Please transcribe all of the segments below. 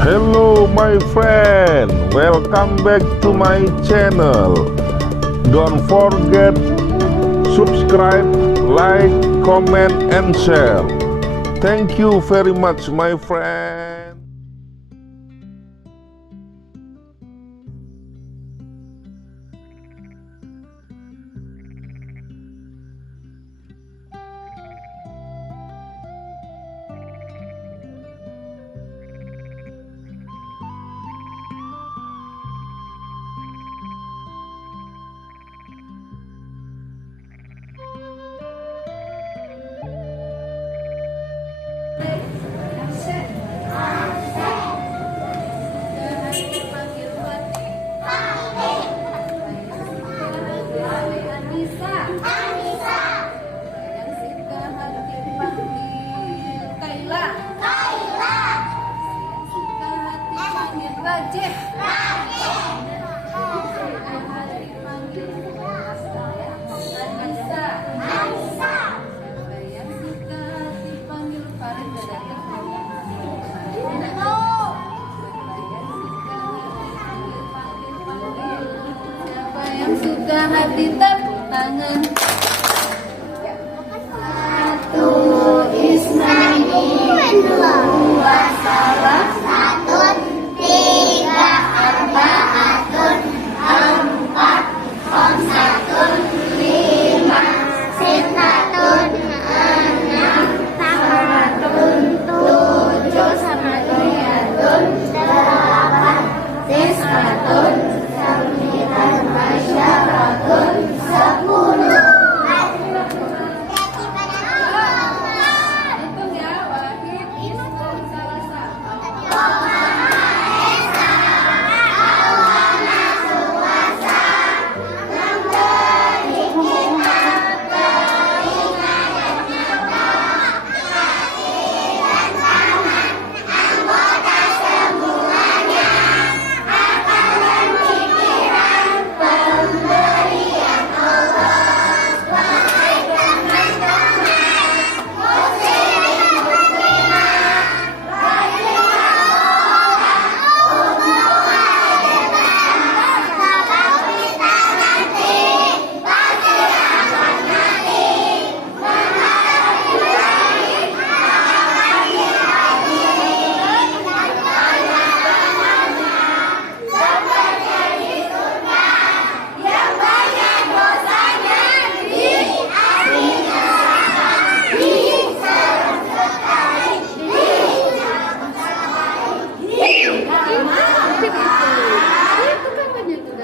Hello my friend, welcome back to my channel. Don't forget subscribe, like, comment and share. Thank you very much my friend. Suka hati tepuk tangan. Satu Isnani, dua salah, satu tiga arbaatun, empat khamsatun, lima sitatun, enam samatun, tujuh samatun, delapan tisatun, sembilan masyaratun, 10. Hitung ya, Wahid, Isnu, Salasa.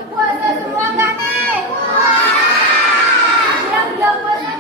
Puasa semua nggak nih? Yang belum puasa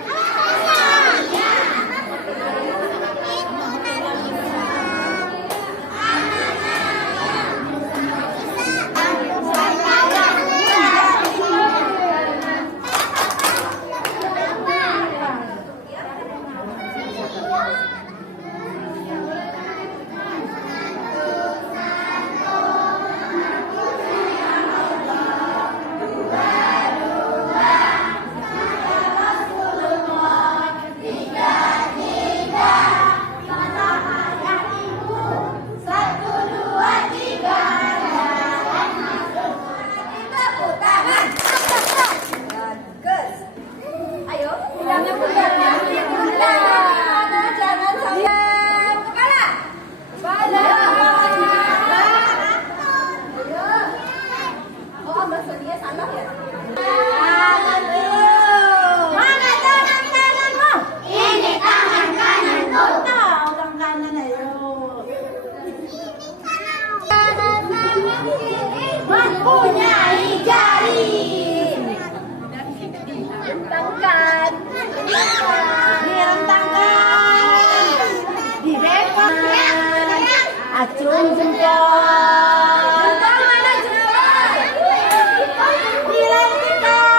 mempunyai jari. Rentangkan, direntangkan, direkam, acung jempol, mana jempol, dilantikan,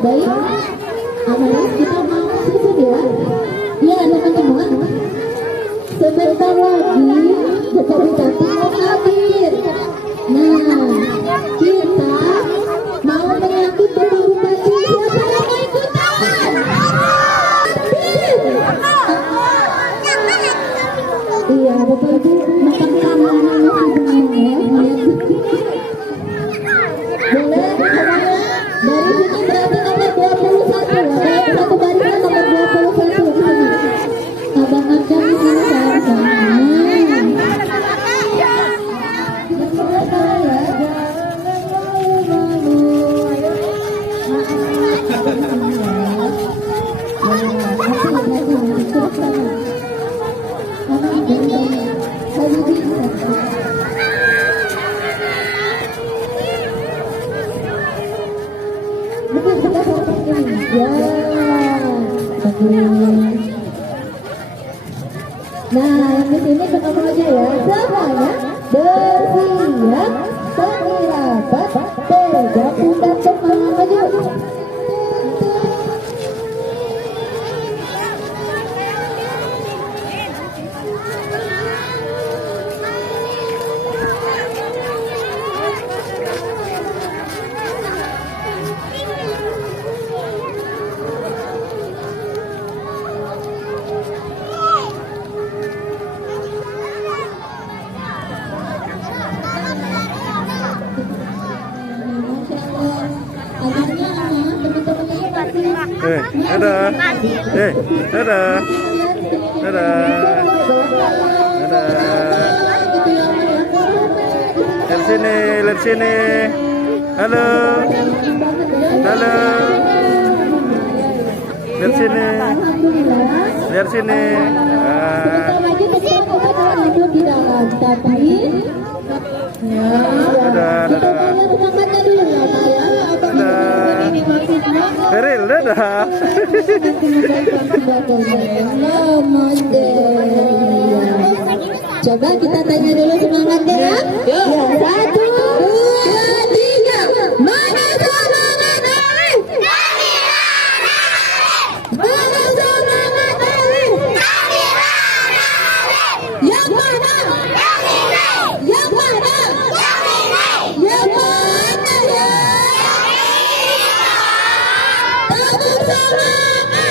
Baik, anak kita mau susun ya. Ya teman-teman, sebentar lagi Jokowi cantik mau hadir. Nah, kita mau menyambut Bapak Bupati. Siapa yang mau ikutan? Iya, Bapak Ibu makan kanan ya. Boleh semuanya dari sini berarti nomor 21 ada yang satu barisnya nomor 21 di sini. Abang-abang di sini sama-sama. Nah, yang di sini ketemu aja ya. Semuanya bersiap, berirabat, tegak pundak semangat maju. Dadah. Dadah. Dadah. Dadah. Lihat sini, lihat sini. Halo. Halo. Lihat sini. Lihat sini. Dadah, dadah. Eril, dadah. Coba kita tanya dulu semangatnya ya. Ya, 1, 2, 3. Mana semangat Ali? Mana semangat Ali? Yang mana? Yang mana? Yang mana ya? Tabung semangat.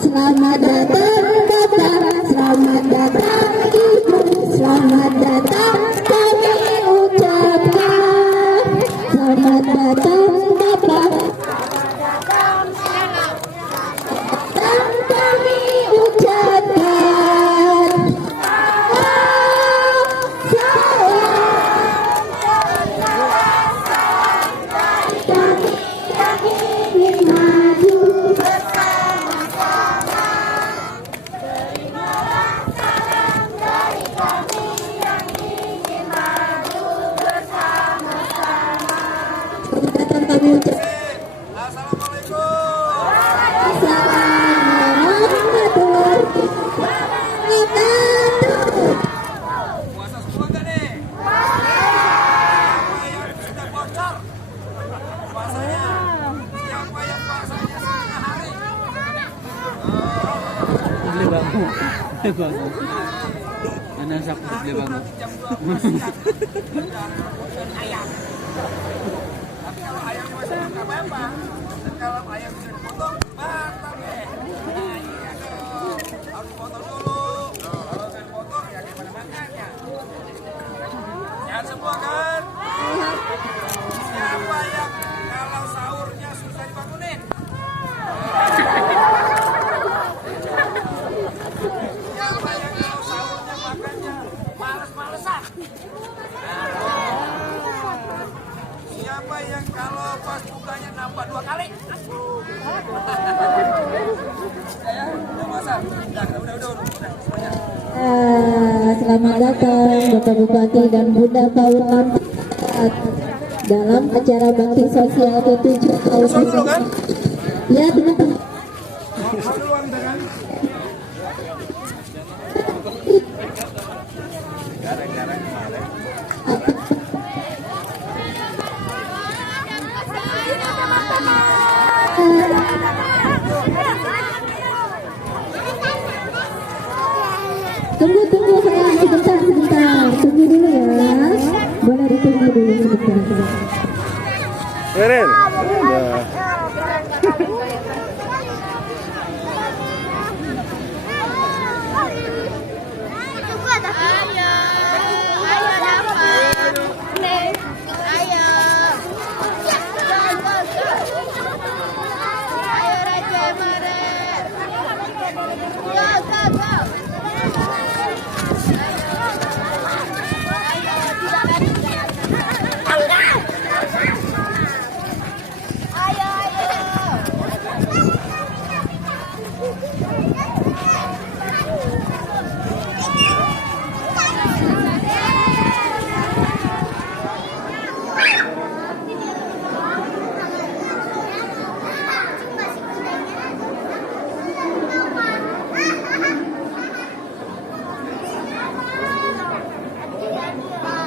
Selamat datang Bapak, selamat datang Ibu, selamat datang kami ucapkan. Selamat datang Bapak, datang kami ucapkan. Kami yang ingin maju Sehat semua kan? Siapa yang kalau sahurnya susah dibangunin? Siapa yang kalau sahurnya makannya males-malesan? Siapa yang kalau pas bukanya nambah 2 kali? Udah masak? Udah. Semuanya. Selamat datang Bapak Bupati dan Bunda Paut Manfaat dalam acara bakti sosial ke-7 tahun ini. Ya, teman-teman. Tunggu sayang, sebentar. Tunggu dulu ya. Boleh ditunggu dulu sebentar. Keren. Udah.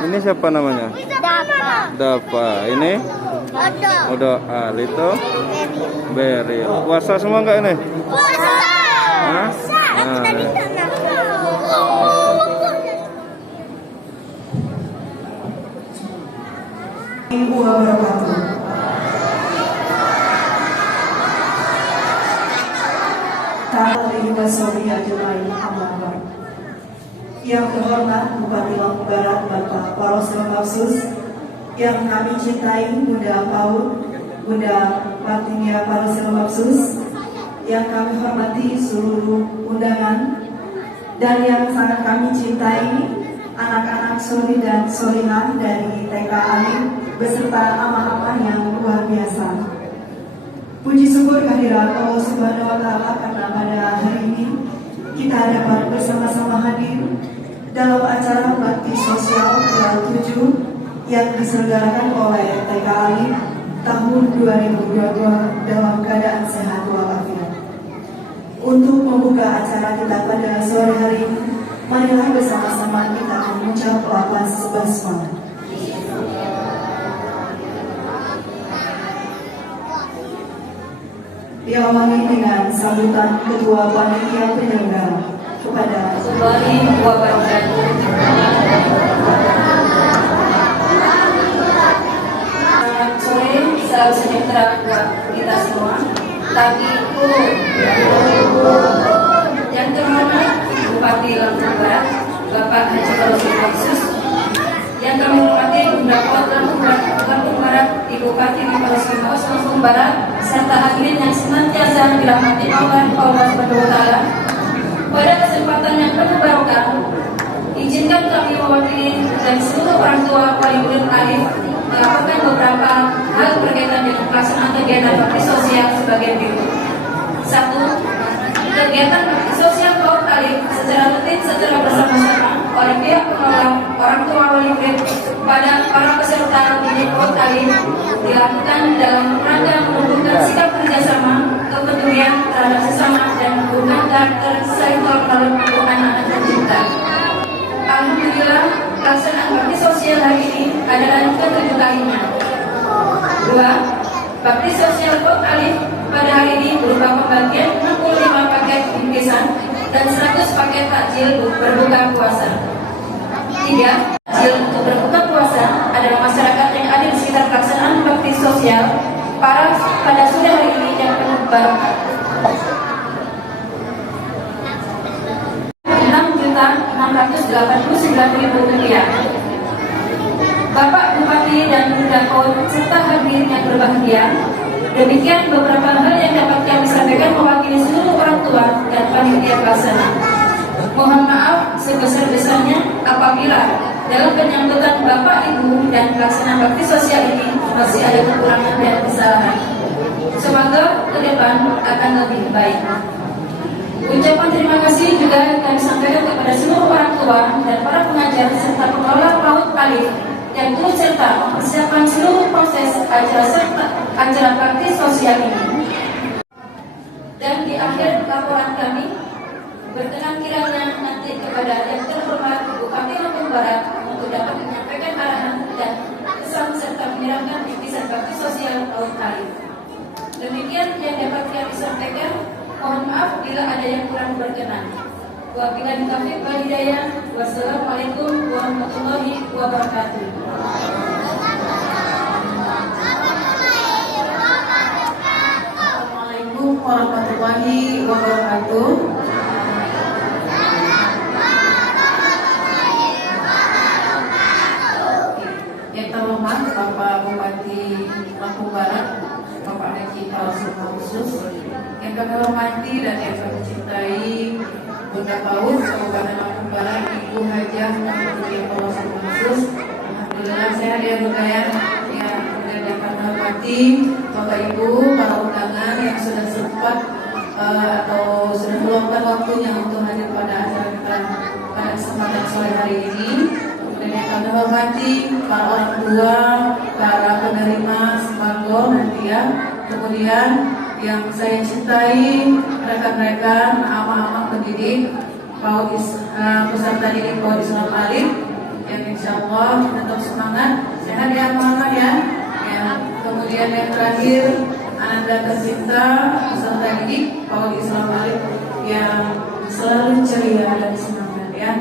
Ini siapa namanya? Dapa. Ini? Odo. Lito? Beril. Puasa semua enggak ini? Puasa. Hah? Ibu wabarakatuh. Yang terhormat Bupati Lampung Barat Bapak Parosel Mapsus, yang kami cintai Bunda Paut, Bunda Martinia Parosel Mapsus, yang kami hormati seluruh undangan, dan yang sangat kami cintai anak-anak suri dan solihah dari TK Alim beserta ama-ama yang luar biasa. Puji syukur kehadirat Allah Subhanahu wa Ta'ala karena pada hari ini kita dapat bersama-sama hadir dalam acara bakti sosial ke-7 yang diselenggarakan oleh TK Alim tahun 2022 dalam keadaan sehat walafiat. Untuk membuka acara kita pada sore hari ini, marilah bersama-sama kita mengucap lafaz basmalah. Diawali dengan sambutan Ketua Panitia Penyelenggara kepada Warahmatullahi wabarakatuh. Selamat sore, salam sejahtera buat kita semua. Tagiku yang terhormat Bupati Lampung Barat, Bapak Haji Parosel Mapsus, yang kami hormati Bunda Paut Lampung Barat, Ibu Fatimah Parosel Mapsus Lampung Barat, serta hadirin yang senantiasa dirahmati Allah Subhanahu wa Ta'ala. Pada kesempatan yang penuh barokah, izinkan kami mewakili dan seluruh orang tua wali murid Alif melaporkan beberapa hal berkaitan dengan pelaksanaan kegiatan bakti sosial sebagai berikut. 1. Kegiatan bakti sosial Paut Alif secara rutin secara bersama-sama oleh pihak pengelola, orang tua wali murid pada para peserta didik Paut Alif dilakukan dalam rangka menumbuhkan sikap kerjasama, kepedulian terhadap sesama dan menggunakan karakter saling tolong untuk anak-anak tercinta. Alhamdulillah, pelaksanaan bakti sosial hari ini adalah ke-7 kalinya. 2. Bakti sosial Paut Alif pada hari ini berupa pembagian 65 paket bingkisan dan 100 paket takjil berbuka puasa. Tiga, hasil untuk berbuka puasa adalah masyarakat yang ada di sekitar pelaksanaan bakti sosial pada sore hari ini yang penuh berkah. 6.689.000 rupiah. Bapak Bupati dan Bunda Paut serta hadirin yang berbahagia, demikian beberapa hal yang dapat kami sampaikan mewakili seluruh orang tua dan panitia pelaksana. Mohon maaf sebesar-besarnya apabila dalam penyambutan Bapak, Ibu, dan pelaksanaan bakti sosial ini masih ada kekurangan dan kesalahan. Semoga ke depan akan lebih baik. Ucapan terima kasih juga kami sampaikan kepada seluruh orang tua dan para pengajar serta pengelola PAUD Alif yang turut serta mempersiapkan seluruh proses acara bakti sosial ini. Dan di akhir laporan kami, berkenan kiranya nanti kepada yang terhormat Bupati Lampung Barat untuk dapat menyampaikan arahan dan pesan serta menyerahkan bingkisan bakti sosial PAUD Alif. Demikian yang dapat kami sampaikan. Mohon maaf bila ada yang kurang berkenan. Wabillahi taufiq wal hidayah. Wassalamualaikum warahmatullahi wabarakatuh. Assalamualaikum warahmatullahi wabarakatuh. Yang terhormat Bapak Bupati Lampung Barat, Bapak Haji Parosim Khusus, yang kami hormati dan yang kami cintai Bunda Paut Kabupaten Lampung Barat, Ibu Hajah Putri Parosim Khusus. Alhamdulillah sehat ya Bunda ya. Yang kami hormati Bapak Ibu, para undangan yang sudah sempat atau sudah meluangkan waktunya untuk hadir pada acara kita pada kesempatan sore hari ini. Dan yang kami hormati para orang tua, para penerima sembako nanti ya. Kemudian yang saya cintai rekan-rekan ama-ama pendidik PAUD peserta didik PAUD Islam Alif yang insya Allah tetap semangat, sehat ya ama-ama ya. Kemudian yang terakhir Anda tercinta peserta didik PAUD Islam Alif yang selalu ceria dan semangat ya.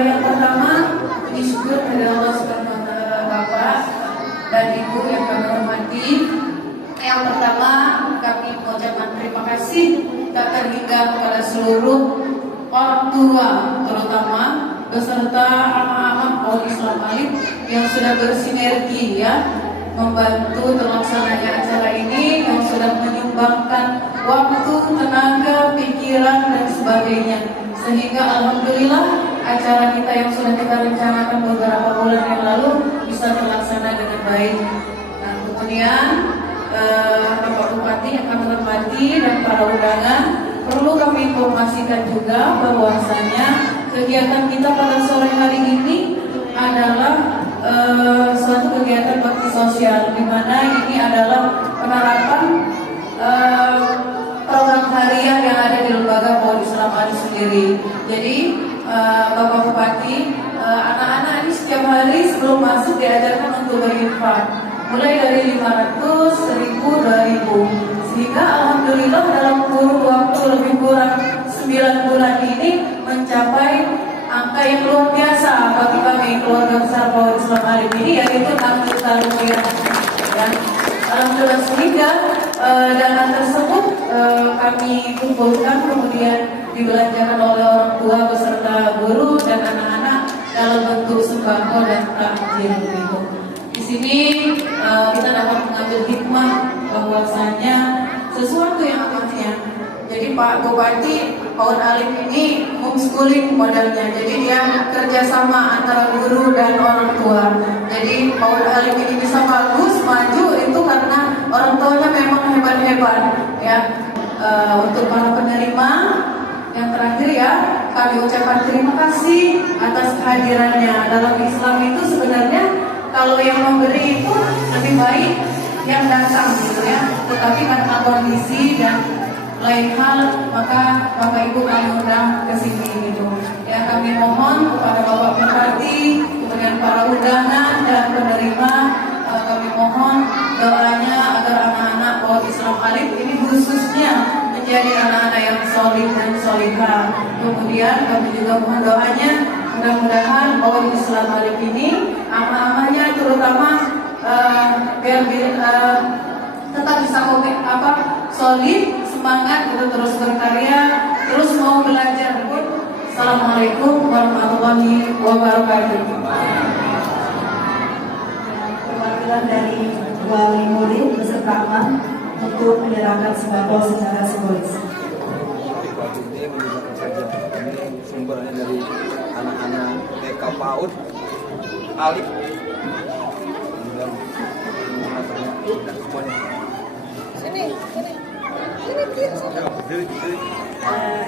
Yang pertama puji syukur kepada Allah Subhanahu wa taala, Bapak dan Ibu yang kami hormati. Yang pertama kami mengucapkan terima kasih tak terhingga kepada seluruh orang tua, terutama beserta ama-ama PAUD Islam Alif yang sudah bersinergi ya membantu terlaksananya acara ini, yang sudah menyumbangkan waktu, tenaga, pikiran dan sebagainya, sehingga alhamdulillah acara kita yang sudah kita rencanakan beberapa bulan yang lalu bisa terlaksana dengan baik. Nah, kemudian Bapak Bupati yang kami hormati dan para undangan, perlu kami informasikan juga bahwasanya kegiatan kita pada sore hari ini adalah suatu kegiatan bakti sosial, di mana ini adalah penerapan program harian yang ada di lembaga PAUD Islam Alif sendiri. Jadi Bapak Bupati, anak-anak ini setiap hari sebelum masuk diajarkan untuk berinfak, mulai dari 500, 1000, 2000, sehingga alhamdulillah dalam kurun waktu lebih kurang 9 bulan ini mencapai angka yang luar biasa bagi kami keluarga besar PAUD Islam Alif ini, yaitu 6 juta rupiah. Dan alhamdulillah sehingga dana tersebut kami kumpulkan kemudian dibelanjakan oleh orang tua beserta guru dan anak-anak dalam bentuk sembako dan takjil begitu. Di sini kita dapat mengambil hikmah bahwasanya sesuatu yang akhirnya. Jadi Pak Bupati PAUD Alif ini homeschooling modelnya. Jadi dia kerjasama antara guru dan orang tua. Jadi PAUD Alif ini bisa bagus maju itu karena orang tuanya memang hebat-hebat ya. Untuk para penerima yang terakhir ya, kami ucapkan terima kasih atas kehadirannya. Dalam Islam itu sebenarnya kalau yang memberi itu lebih baik yang datang gitu ya. Tetapi karena kondisi dan lain hal, maka Bapak Ibu kami undang ke sini gitu. Ya, kami mohon kepada Bapak Bupati, kemudian para undangan dan penerima, kami mohon doanya agar anak-anak PAUD Islam Alif ini khususnya menjadi anak-anak yang solid dan solihah. Kemudian kami juga mohon doanya mudah-mudahan PAUD Islam Alif ini ama-amanya terutama biar tetap bisa solid, semangat untuk terus berkarya, terus mau belajar. Assalamualaikum warahmatullahi wabarakatuh. Perwakilan dari wali murid beserta aman untuk menyerahkan sembako secara simbolis. Ini menunjukkan saja ini sumbernya dari anak-anak TK PAUD Alif.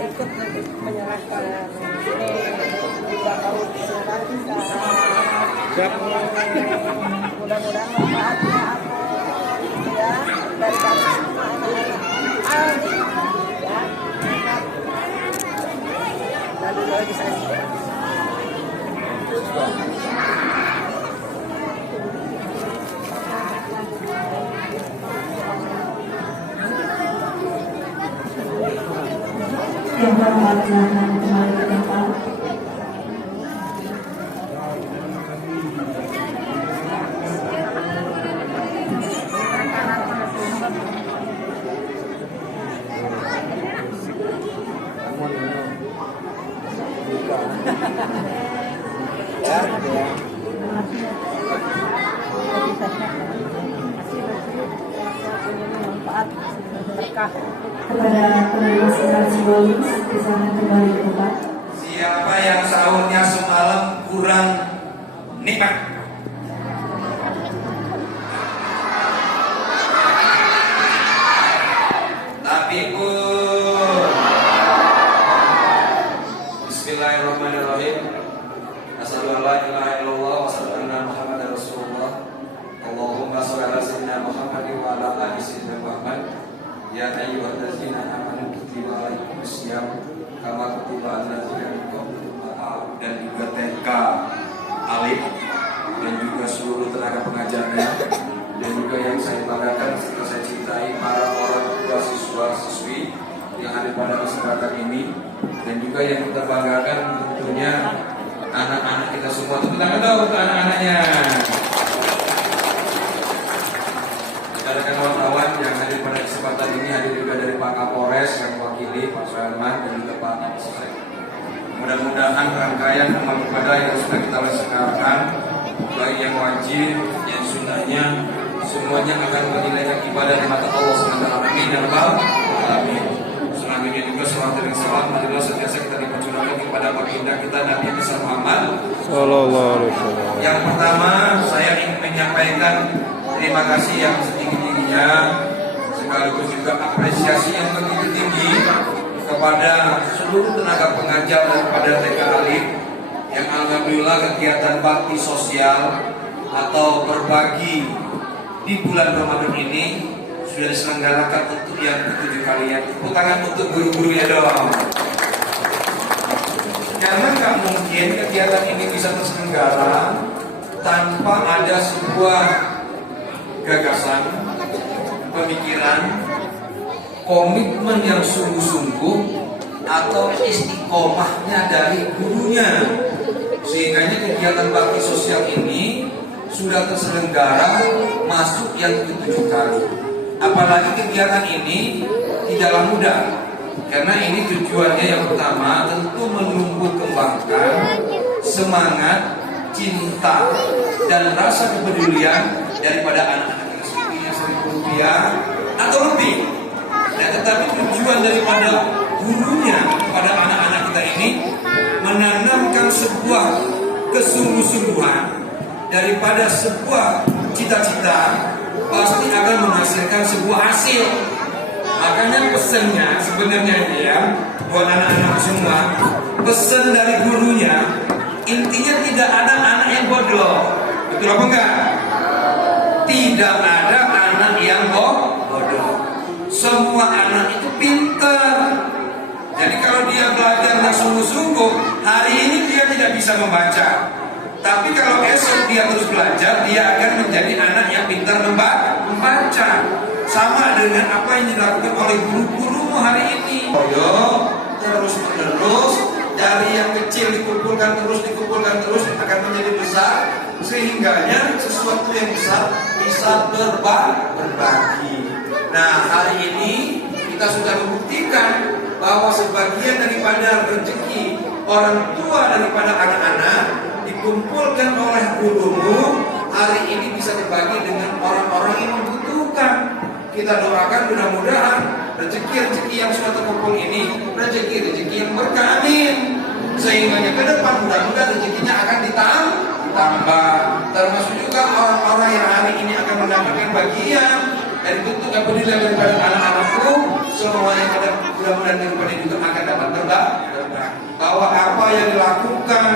Ikut nanti menyerahkan ini juga PAUD Islam bisa mudah-mudahan manfaatnya ya dari kami semua anak-anak ya. Lalu lagi saya Yang terhormat silakan kembali ke tempat. Kepada penerima secara simbolis, silakan kembali ke tempat. Siapa yang sahurnya semalam kurang nikmat? Tapi pun Bismillahirrahmanirrahim. Asyhadu an la ilaha illallah wa asyhadu anna Muhammadar Rasulullah. Allahumma shalli ala sayyidina Muhammad wa ala ali sayyidina Muhammad. Ya ayyuhallazina amanu kutiba alaikumus syiyam kama kutiba alal ladzina min qablikum dan juga TK Alif dan juga seluruh tenaga pengajarnya dan juga yang saya banggakan serta saya cintai para orang tua siswa-siswi yang ada pada kesempatan ini dan juga yang kita banggakan tentunya anak-anak kita semua. Tepuk tangan dong untuk anak-anaknya. Rekan wartawan yang hadir pada kesempatan ini hadir juga dari Pak Kapolres yang mewakili Pak Soeharman dan juga Pak Kapolsek. Mudah-mudahan rangkaian amal ibadah yang sudah kita laksanakan, baik yang wajib, yang sunnahnya, semuanya akan bernilai ibadah di mata Allah SWT. Amin ya rabbal alamin. Selanjutnya juga selawat dan salam marilah sentiasa kita dicurahkan kepada baginda kita Nabi besar Muhammad Sallallahu alaihi wasallam. Yang pertama, saya ingin menyampaikan terima kasih yang setinggi-tingginya sekaligus juga apresiasi yang begitu tinggi kepada seluruh tenaga pengajar daripada TK Alif yang alhamdulillah kegiatan bakti sosial atau berbagi di bulan Ramadan ini sudah diselenggarakan untuk yang ke-7 kalian. Tepuk tangan untuk guru-gurunya dong. Karena nggak mungkin kegiatan ini bisa terselenggara tanpa ada sebuah gagasan, pemikiran, komitmen yang sungguh-sungguh atau istiqomahnya dari gurunya, sehingga kegiatan bakti sosial ini sudah terselenggara masuk yang ke-7 kali. Apalagi kegiatan ini tidaklah mudah, karena ini tujuannya yang pertama tentu menumbuh kembangkan semangat, cinta, dan rasa kepedulian daripada anak-anak yang sepertinya Rp1.000 atau lebih. Nah, tetapi tujuan daripada gurunya kepada anak-anak kita ini menanamkan sebuah kesungguh-sungguhan daripada sebuah cita-cita pasti akan menghasilkan sebuah hasil. Makanya pesannya sebenarnya dia buat anak-anak semua, pesan dari gurunya intinya tidak ada anak yang bodoh. Betul apa enggak? Tidak ada anak yang bodoh. Semua anak itu pintar. Jadi kalau dia belajarnya sungguh-sungguh, hari ini dia tidak bisa membaca. Tapi kalau esok dia terus belajar, dia akan menjadi anak yang pintar membaca. Sama dengan apa yang dilakukan oleh guru-gurumu hari ini. Terus menerus dari yang kecil dikumpulkan terus akan menjadi besar, sehingganya sesuatu yang besar bisa berbagi. Nah, hari ini kita sudah membuktikan bahwa sebagian daripada rezeki orang tua daripada anak-anak dikumpulkan oleh gurumu, hari ini bisa dibagi dengan orang-orang yang membutuhkan. Kita doakan mudah-mudahan rezeki yang sudah terkumpul ini rezeki yang berkah, amin. Sehingga ke depan mudah-mudahan rezekinya akan ditambah. Termasuk juga orang-orang yang hari ini akan mendapatkan bagian dari bentuk penilaian daripada anak-anakku, semuanya mudah-mudahan ke depan juga akan dapat berbagi. Bahwa apa yang dilakukan,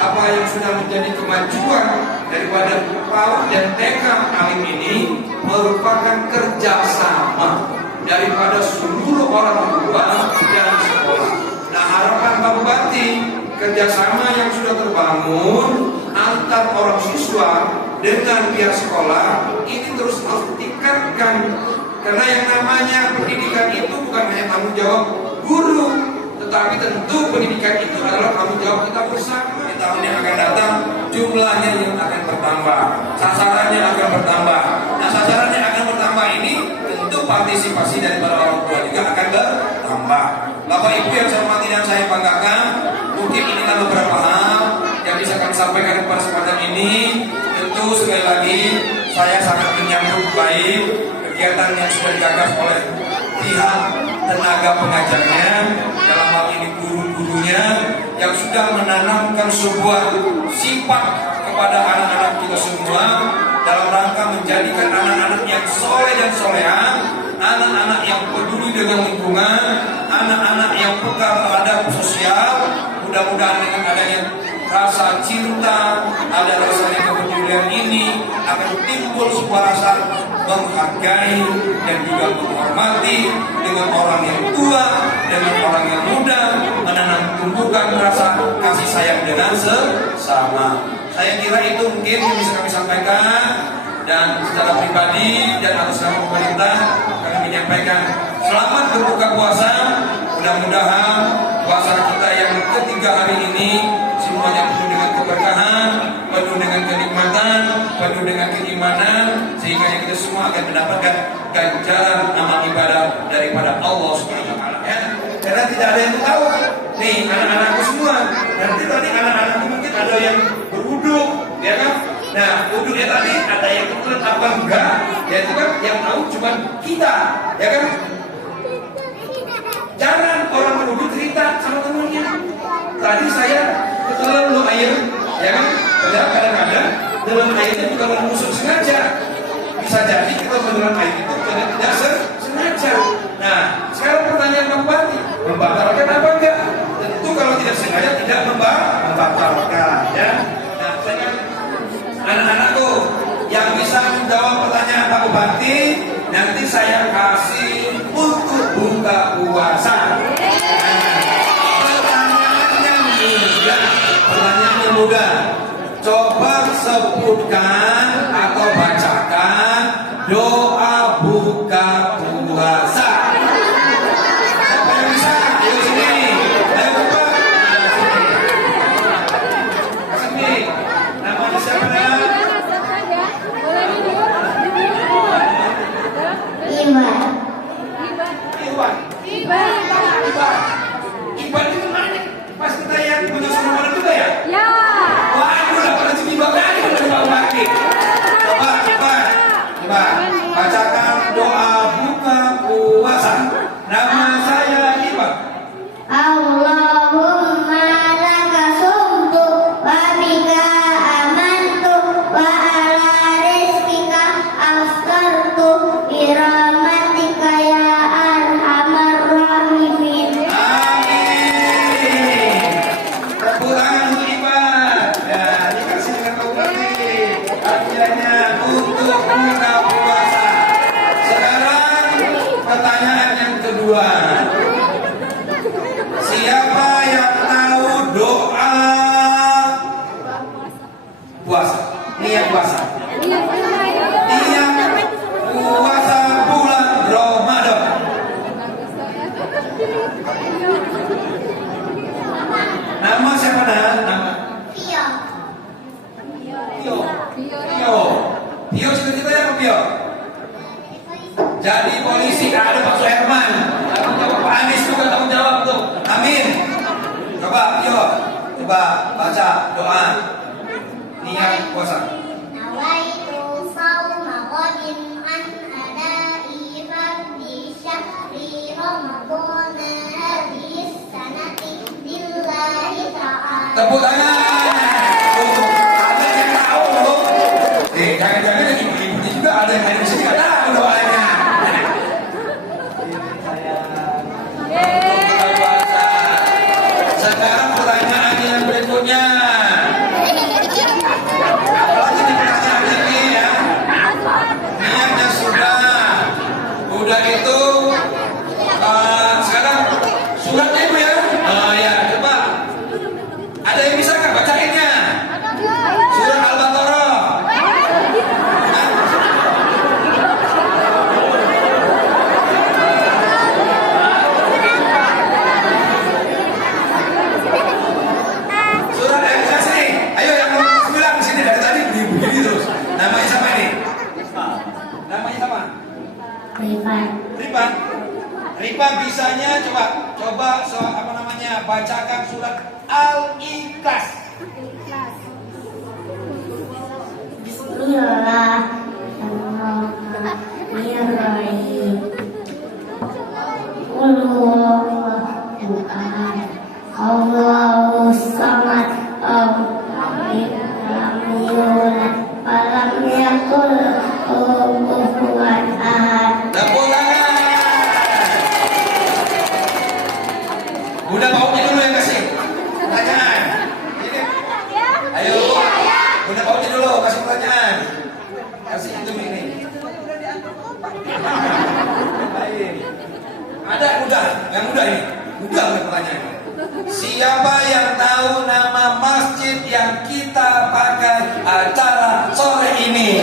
apa yang sudah menjadi kemajuan daripada PAUD dan TK Alim ini merupakan kerjasama daripada seluruh orang tua dan sekolah. Nah, harapan Pak Bupati, kerjasama yang sudah terbangun antar orang siswa dengan pihak sekolah ini terus harus ditingkatkan, karena yang namanya pendidikan itu bukan hanya tanggung jawab guru, tetapi tentu pendidikan itu adalah tanggung jawab kita bersama. Di tahun yang akan datang jumlahnya yang akan bertambah, sasarannya akan bertambah. Nah, sasaran yang akan bertambah ini tentu partisipasi dari para orang tua juga akan bertambah. Bapak Ibu yang saya hormati dan saya banggakan, mungkin inilah beberapa hal yang bisa kami sampaikan pada kesempatan ini. Tentu sekali lagi saya sangat menyambut baik kegiatan yang sudah digagas oleh pihak tenaga pengajarnya, dalam hal ini guru-gurunya yang sudah menanamkan sebuah sifat kepada anak-anak kita semua dalam rangka menjadikan anak-anak yang soleh dan soleha, anak-anak yang peduli dengan lingkungan, anak-anak yang peka terhadap sosial. Mudah-mudahan dengan adanya rasa cinta, ada rasanya kepedulian ini akan timbul sebuah rasa menghargai dan juga menghormati dengan orang yang tua, dengan orang yang muda, menanam tumbuhkan rasa kasih sayang dengan sesama. Saya kira itu mungkin yang bisa kami sampaikan, dan secara pribadi dan atas nama pemerintah kami menyampaikan selamat berbuka puasa. Mudah-mudahan puasa kita yang ketiga hari ini semuanya penuh dengan keberkahan, penuh dengan kenikmatan, penuh dengan keimanan, sehingga kita semua akan mendapatkan ganjaran amal ibadah daripada Allah Subhanahu wa taala, ya. Karena tidak ada yang tahu nih anak-anakku semua. Nanti tadi anak-anakku mungkin ada yang berwuduk, ya kan? Nah, wuduknya tadi ada yang kebetulan apa enggak, ya itu kan yang tahu cuma kita, ya kan? Jangan orang berwuduk cerita sama temannya. Tadi saya ketelan lu air, ya kan? Kadang-kadang dalam airnya juga menusuk sengaja. Bisa jadi kita menurun air itu tidak sengaja. Nah, sekarang pertanyaan Pak Bupati, membatalkan apa enggak? Tentu kalau tidak sengaja tidak membatalkan, ya. Nah, saya anak-anakku yang bisa menjawab pertanyaan Pak Bupati, nanti saya kasih untuk buka puasa. Pertanyaannya mudah. Coba sebutkan atau bacakan doa buka puasa. Siapa yang bisa? Ayo sini. Ayo buka. Sini. Namanya siapa ya? Iwan itu mana? Pas kita yang punya semua juga ya? Ya. Wah, aku dapat rezeki berkali dari Pak Bupati. Coba Coba baca doa niat puasa. Nawaitu sauma ghadin an adai fardi syahri Ramadan hadhihi sanati lillahi ta'ala. Tepuk tangan. Ada yang tahu. Jangan-jangan ibu-ibunya juga ada yang di sini nggak tahu doanya. Sekarang pertanyaan yang berikutnya. Apalagi di pertanyaan ini ya. Niatnya sudah itu. Sekarang suratnya ibu ya. Ya coba. Ada yang bisa nggak bacainnya? Surat Al-Baqarah. Surat yang bisa sini. Ayo yang mau bilang di sini dari tadi begini terus. Namanya siapa ini? Namanya siapa? Rifa bisanya coba apa namanya bacakan surat Al-Ikhlas. Bismillahirrahmanirrahim. Qul huwallahu ahad. Allahus samad. Lam yulad wa lam yakul lahu kufuwan ahad. Tepuk tangan. Bunda Paunya dulu yang kasih pertanyaan. Ini. Ayo. Bunda Paunya dulu kasih pertanyaan. Kasih itu ini. Baik. Ada yang mudah ini. Mudah pertanyaan. Siapa yang tahu nama masjid yang kita pakai acara sore ini?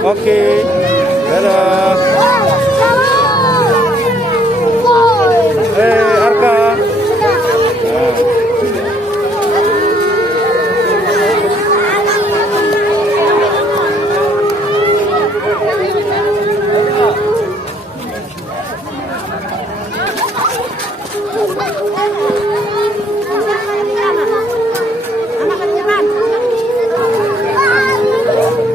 Oke, dadah. Arka. Nah.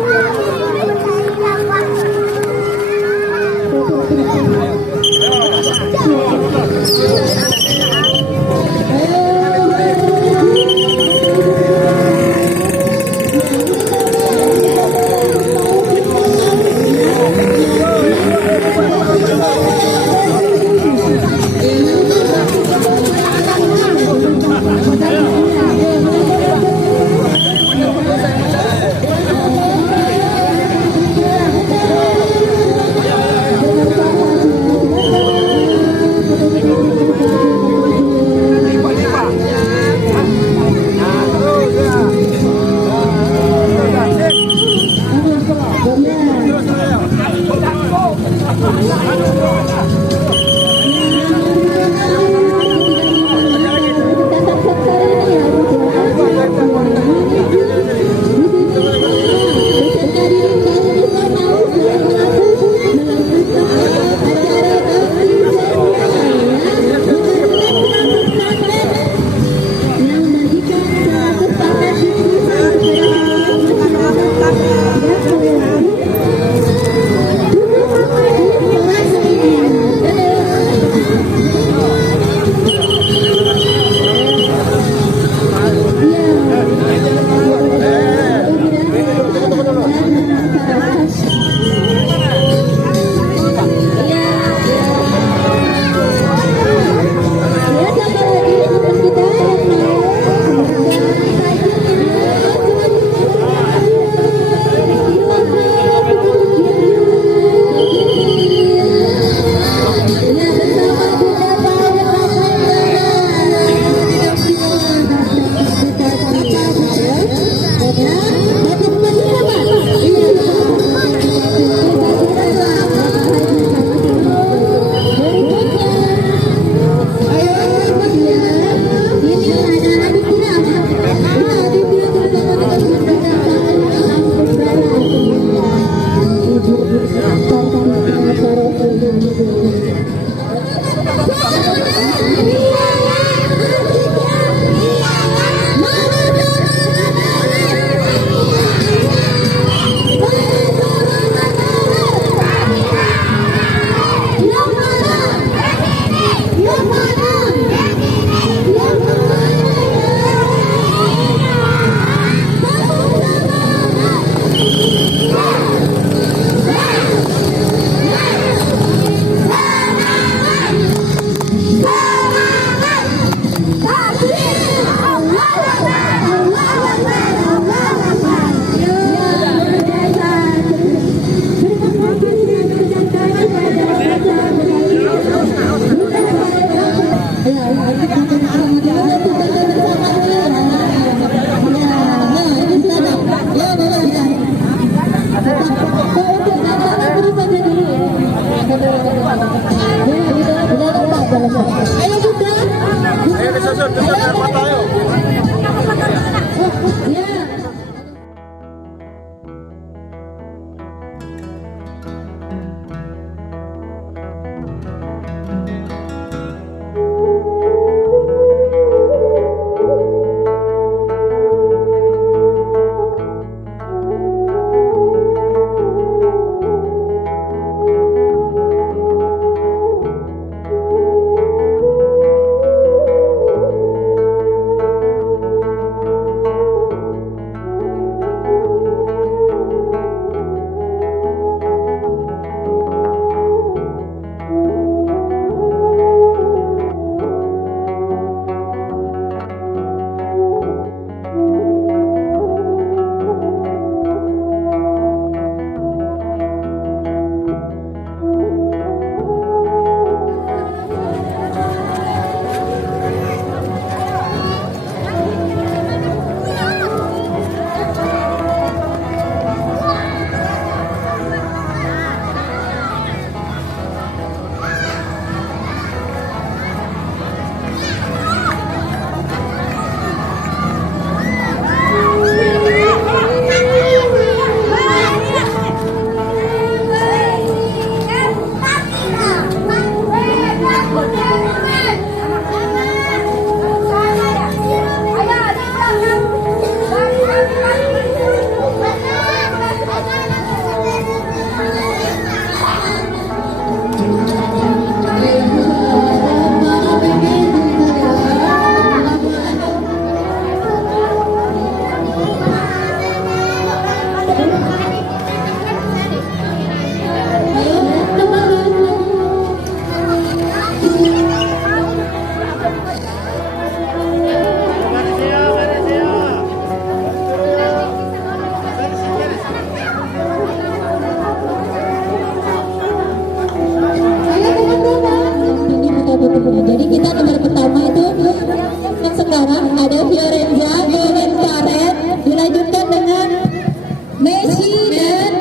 dan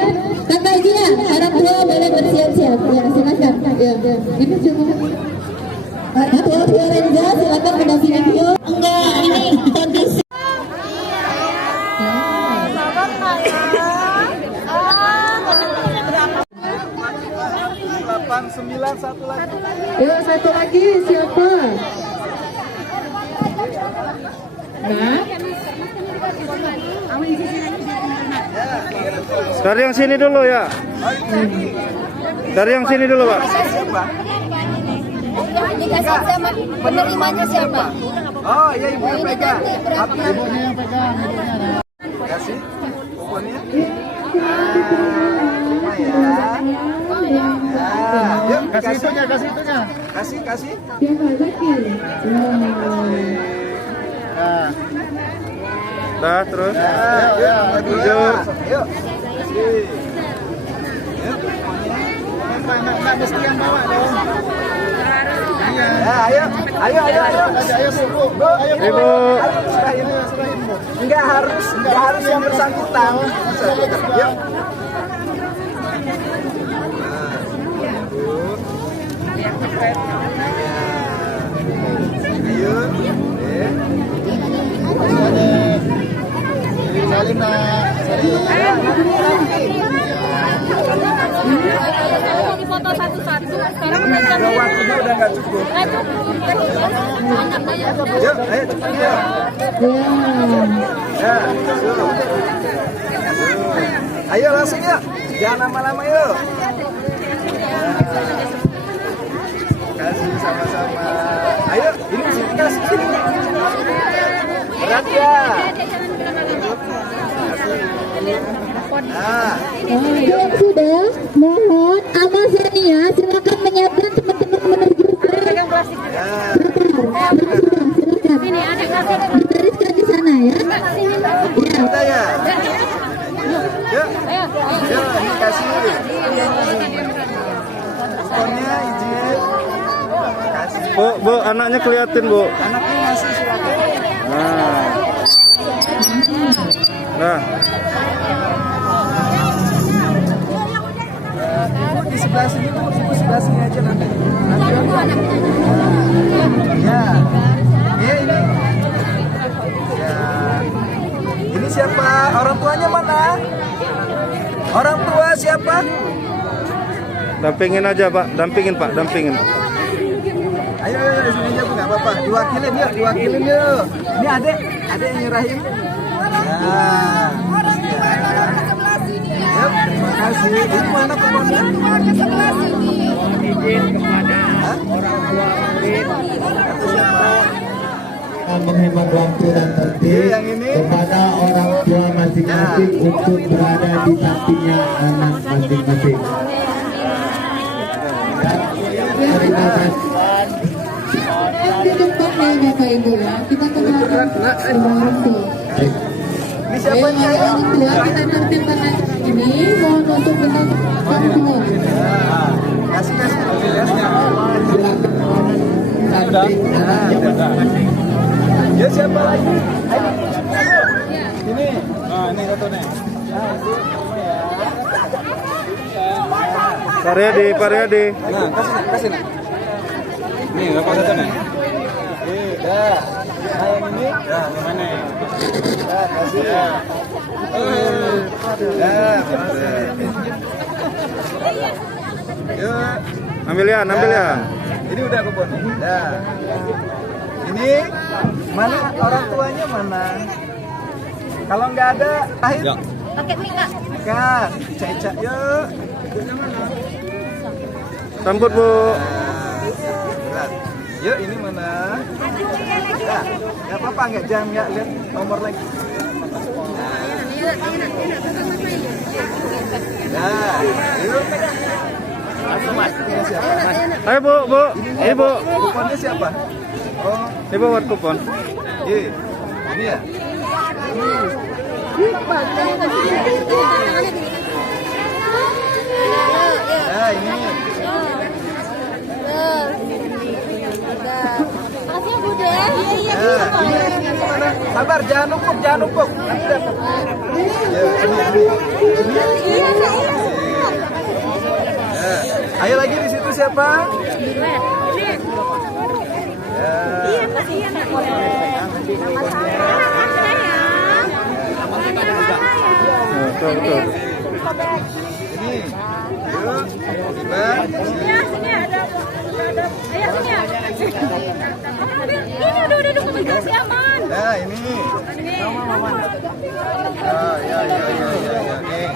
kakak Jian, orang tua boleh bersiap-siap. Ya, silakan. Ya, ini cuma Ketua Fiorenza, silakan mendampingi Fio. Enggak, ini kondisi. Satu lagi. Yuk, satu lagi siapa? Nah, Dari yang sini dulu ya. Dari yang sini dulu, Pak. dikasih sama penerimanya siapa? Oh iya ibu yang pegang. Ibunya yang pegang. Kasih pokoknya. Yuk, Kasih itunya, kasih itunya. kasih. Siapa lagi? Nah. Dah, terus. Yuk. Nggak mesti yang bawa dong. Iya. Ayo. Ayo, Bu. Ayo, Bu. Ibu. Enggak harus yang bersangkutan. Yuk. Salim nak. Foto satu-satu. Sekarang Waktunya udah nggak cukup. Yuk, ayo cepat ya. Ya, ayo langsung yuk. Jangan lama-lama yuk. Kasih sama-sama. Ayo, ini sini kasih sini. Berat ya. Nah, yang sudah, mohon Amal Sania silakan menyiapkan teman-teman menuju ke ya. silakan ditariskan di sana ya. Kita ya. Yuk. Yuk, ini kasih. Responnya izin. Kasih. Bu, anaknya kelihatan, Bu. Anaknya ngasih silakan. Nah. Ibu di sebelah sini, Bu. Ibu sebelah sini aja nanti. Ya. Iya ini. Ya. Ini siapa? Orang tuanya mana? Orang tua siapa? Dampingin aja, Pak. Dampingin, Pak. Dampingin. Ayo di sini aja Bu, nggak apa-apa. Diwakilin yuk. Ini adek yang nyerahin. Ya. Yuk, terima kasih. Ini mana kuponnya? Mohon izin kepada orang tua murid Atau siapa? menghemat waktu dan tertib Yang ini? kepada orang tua masing-masing untuk berada di sampingnya anak masing-masing. Terima kasih. Di tempatnya Bapak Ibu ya, kita kenalkan terima kasih. Ini siapa nih? Ayo. Orang tua kita tertibkan ini mohon untuk kita semua. Kasih. Ya siapa lagi? Ayo. Ini. Nah, ini satu nih. Pak Riyadi. Nah, kasih. Nih, apa satu nih? Dah. Nah, yang ini. Ya, yang mana? Dah, kasih. Ya. Yuk. Ambil ya. Ini udah kupon. Dah. Ini mana orang tuanya mana? Kalau nggak ada, Ahid. Pakai Mika. Mika, Ica, yuk. Sambut, Bu. Berat. Yuk, ini mana? Nah, nggak apa-apa, jangan lihat nomor lagi. Nah, yuk. Ayo, Bu. Ibu. Kuponnya siapa? Oh, Ibu buat kupon. ini ya. Nah, ini. Makasih ya Bunda. Nah, ini mana? Sabar, jangan numpuk. Nanti dapat. Ya, ayo lagi di situ siapa? Betul. Ini, yuk, tiba. Sini ada. Ayo sini. Ini udah komunikasi aman. Nah, ini. Ya. Nih.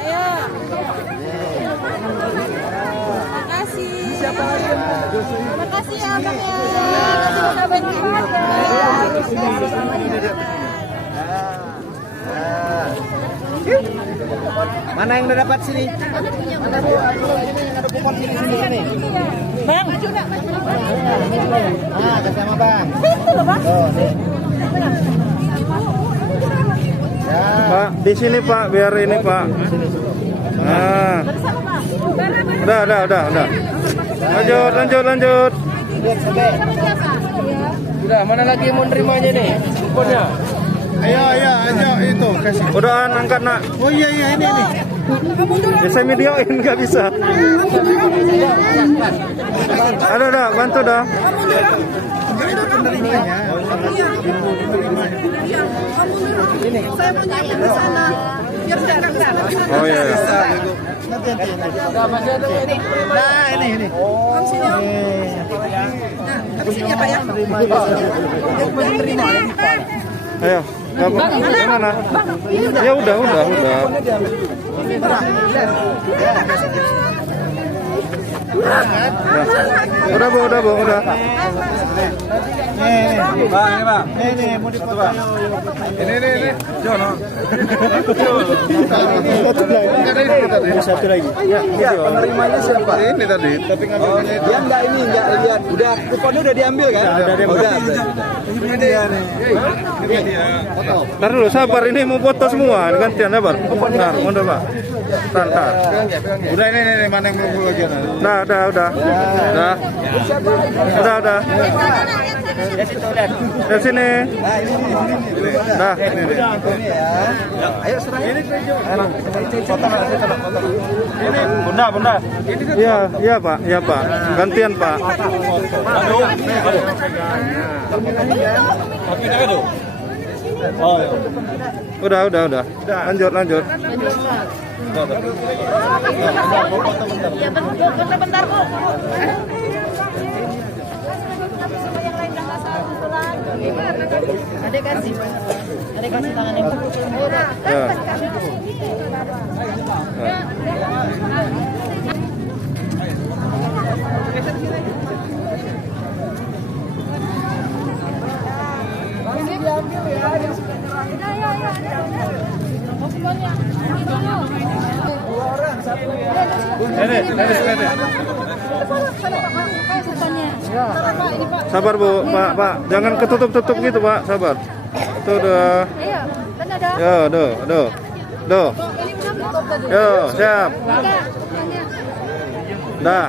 Makasih. Siapa lagi? Makasih ya, Bang ya. Sahabat Mana yang udah dapat sini? Mana Bu? Ada kupon sini. Bang. Kasih sama Bang. Itu loh, Bang. Ya. Pak, di sini Pak, biar ini Pak. Nah. Udah. Lanjut. Sudah, mana lagi yang mau nerimanya nih? Kuponnya. Ayo itu kasih. Udah angkat nak. Oh iya ini. Ya, saya videoin nggak bisa. Ada, bantu dah. Itu penerimanya. Ini. Saya mau nyanyi ke sana. Biar saya enggak. Oh iya. Nanti. Nah, ini. Om sini, Om. Habis ini ya, Pak ya. Ayo. Gimana? Ya udah. Udah, Bu. Bang, ini mau dipoto. Ini. Jono. Satu lagi. Iya, penerimanya siapa? Ini tadi. Tapi ngambilnya dia enggak lihat. Udah kuponnya udah diambil kan? Udah. Ini dia nih. Ntar dulu, sabar, ini mau foto semua, gantian sabar. Bentar, mundur Pak. Bentar. Udah ini mana yang belum lagi? Udah. Dari sini. Nah. Ayo serahin. Bunda. Iya Pak. Gantian Pak. Udah. Lanjut. Bentar, Bu. Adek kasih tangan yang Sabar Bu, Pak. Jangan ketutup gitu Pak, sabar. Itu udah. Yo, siap. Dah.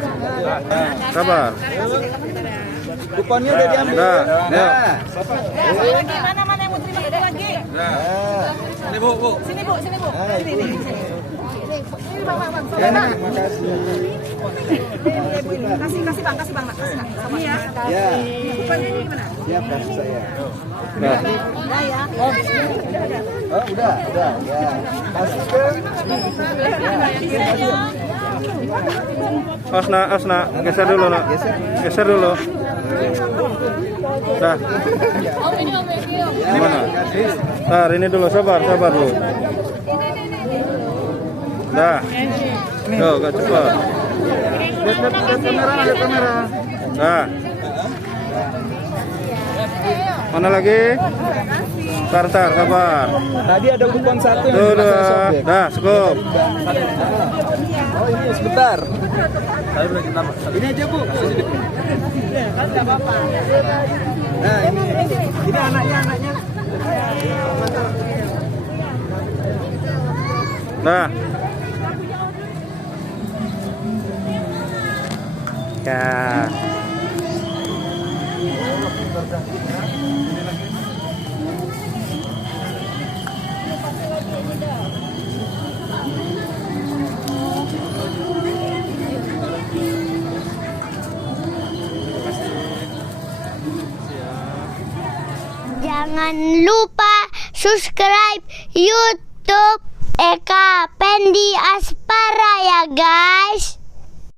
Sabar. Kuponnya udah diambil. Dah. Mana yang mau terima lagi? Ini Bu. Sini, Bu. Sini, Bang. Kasih Bang. Kasih, Bang. Ya. Kuponnya ini gimana? Siap, kasih saya. Nah. Udah ya. Oh, udah. Ya. Kasih ke. Asna, geser dulu nak. Geser dulu. Dah. Mana? Nah, ini dulu, sabar dulu. Dah. Tuh, gak cepat. Lihat kamera. Dah. Mana lagi? Tar, sabar. Tadi ada kupon satu yang Tuh, bisa saya sobek. dah, cukup. Oh, ini sebentar. Ini aja, Bu. Nah, ini anaknya. Nah. Ya. Jangan lupa subscribe YouTube Eka Pendi Aspara ya guys.